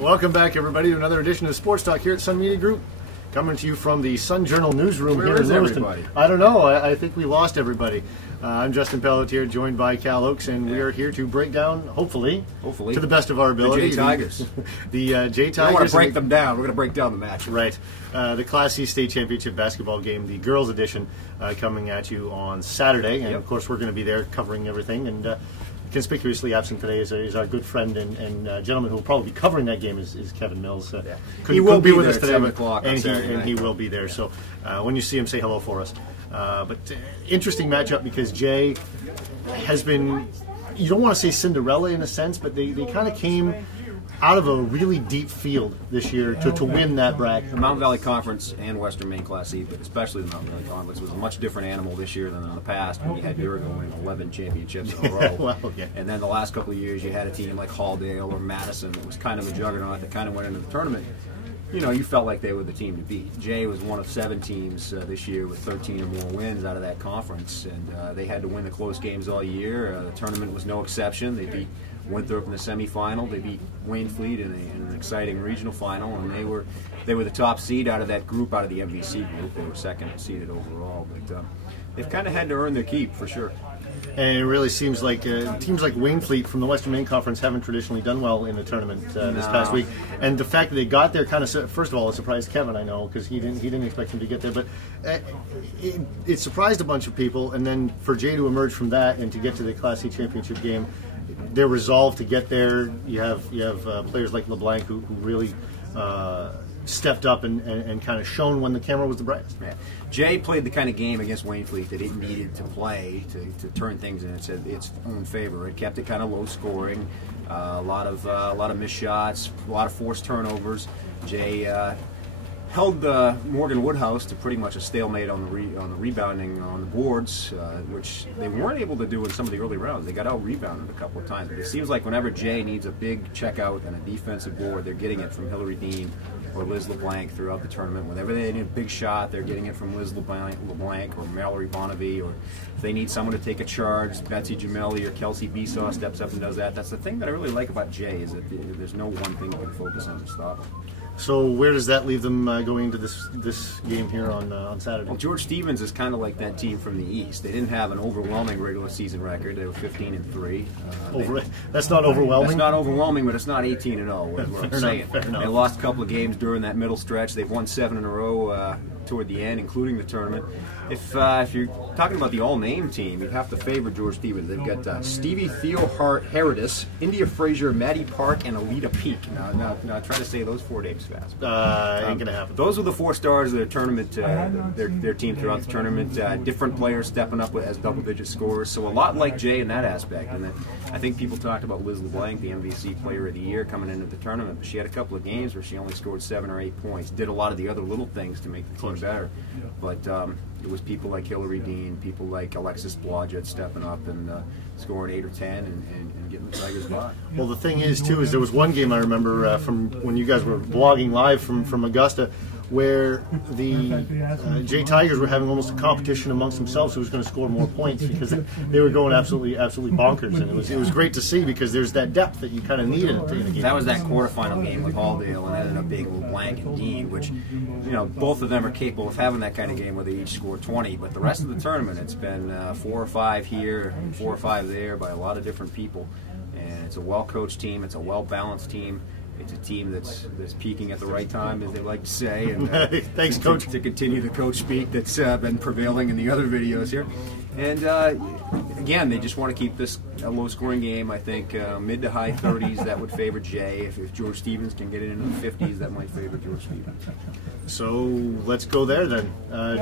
Welcome back, everybody, to another edition of Sports Talk here at Sun Media Group. Coming to you from the Sun Journal newsroom Where here in is Lewiston. everybody? I don't know. I think we lost everybody. I'm Justin Pelletier, joined by TalkH, and we are here to break down, hopefully, to the best of our ability, the J Tigers. The J Tigers. We don't want to break them down. We're going to break down the match. Right. The Class C State Championship basketball game, the girls' edition, coming at you on Saturday. And, of course, we're going to be there covering everything. And conspicuously absent today is our good friend and gentleman who will probably be covering that game is Kevin Mills. He will be with there us at today, 7 o'clock and he will be there. So when you see him, say hello for us. But interesting matchup because Jay has been, you don't want to say Cinderella in a sense, but they kind of came out of a really deep field this year to win that bracket. The Mountain Valley Conference and Western Maine Class C, but especially the Mountain Valley Conference, was a much different animal this year than in the past when you had Durga winning 11 championships in a row. Well, yeah. And then the last couple of years you had a team like Halldale or Madison that was kind of a juggernaut that kind of went into the tournament. You know, you felt like they were the team to beat. Jay was one of 7 teams this year with 13 or more wins out of that conference, and they had to win the close games all year. The tournament was no exception. They beat Winthrop in the semifinal. They beat Waynfleet in an exciting regional final, and they were the top seed out of that group, out of the MVC group. They were second seeded overall, but they've kind of had to earn their keep for sure. And it really seems like teams like Waynfleet from the Western Maine Conference haven't traditionally done well in the tournament this past week. And the fact that they got there kind of, first of all, it surprised Kevin, I know, because he didn't expect him to get there. But it surprised a bunch of people. And then for Jay to emerge from that and to get to the Class C championship game, their resolve to get there. You have players like LeBlanc who really stepped up and kind of shown when the camera was the brightest. Yeah. Jay played the kind of game against Waynfleet that it needed to play to turn things in its own favor. It kept it kind of low scoring, a lot of missed shots, a lot of forced turnovers. Jay held Morgan Woodhouse to pretty much a stalemate on the rebounding on the boards, which they weren't able to do in some of the early rounds. They got out-rebounded a couple of times. But it seems like whenever Jay needs a big checkout and a defensive board, they're getting it from Hillary Dean or Liz LeBlanc throughout the tournament. Whenever they need a big shot, they're getting it from Liz LeBlanc or Mallory Bonavie. Or if they need someone to take a charge, Betsy Gemelli or Kelsey Besaw steps up and does that. That's the thing that I really like about Jay, is that there's no one thing you can focus on to stop him. So where does that leave them going into this game here on Saturday? Well, George Stevens is kind of like that team from the East. They didn't have an overwhelming regular season record. They were 15-3. That's not overwhelming? That's not overwhelming, but it's not 18-0, is what I'm saying. They lost a couple of games during that middle stretch. They've won 7 in a row toward the end, including the tournament. If you're talking about the all-name team, you'd have to favor George Stevens. They've got Stevie Theo Herodis, India Frazier, Maddie Park, and Alita Peak. Now try to say those 4 names fast. Ain't gonna happen. Those were the 4 stars of their tournament, their team throughout the tournament. Different players stepping up as double-digit scorers, so a lot like Jay in that aspect. And then I think people talked about Liz LeBlanc, the MVC Player of the Year, coming into the tournament, but she had a couple of games where she only scored 7 or 8 points. Did a lot of the other little things to make the team better, but it was people like Hillary Dean, people like Alexis Blodgett stepping up and scoring 8 or 10 and getting the Tigers by. Well, the thing is, too, is there was one game I remember from when you guys were blogging live from Augusta, where the J Tigers were having almost a competition amongst themselves who was going to score more points, because they were going absolutely bonkers, and it was great to see, because there's that depth that you kind of need in a game. That was that quarterfinal game with Halldale, and that ended up being LeBlanc and Dean, which, you know, both of them are capable of having that kind of game where they each score 20. But the rest of the tournament, it's been 4 or 5 here, 4 or 5 there by a lot of different people, and it's a well-coached team. It's a well-balanced team. It's a team that's peaking at the right time, as they like to say. And thanks, Coach. To continue the coach speak that's been prevailing in the other videos here. And again, they just want to keep this a low-scoring game. I think mid to high 30s, that would favor Jay. If George Stevens can get it into the 50s, that might favor George Stevens. So let's go there then.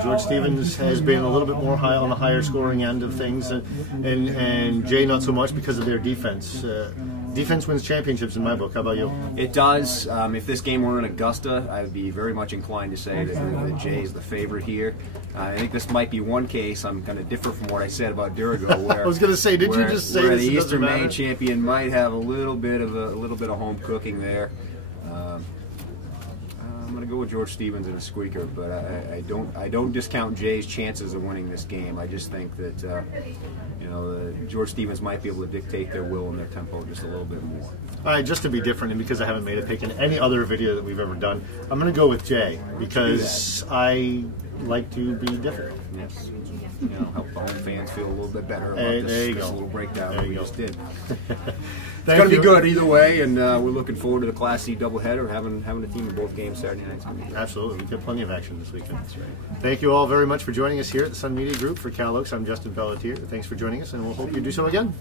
George Stevens has been a little bit more high on the higher scoring end of things, and Jay not so much because of their defense. Defense wins championships in my book. How about you? It does. If this game were in Augusta, I would be very much inclined to say that Jay is the favorite here. I think this might be one case I'm going to differ from what I said about Durga, where I was going to say, did you just say where this the Eastern Maine champion might have a little bit of home cooking there. I'm going to go with George Stevens in a squeaker, but I don't discount Jay's chances of winning this game. I just think that George Stevens might be able to dictate their will and their tempo just a little bit more. All right, just to be different, and because I haven't made a pick in any other video that we've ever done, I'm going to go with Jay because I like to be different. Yes. Help the home fans feel a little bit better about this little breakdown that we just did. It's going to be good either way, and we're looking forward to the Class C doubleheader, having a team in both games Saturday night. Absolutely. We've got plenty of action this weekend. That's right. Thank you all very much for joining us here at the Sun Media Group. For TalkH, I'm Justin Pelletier. Thanks for joining us, and we'll hope you do so again.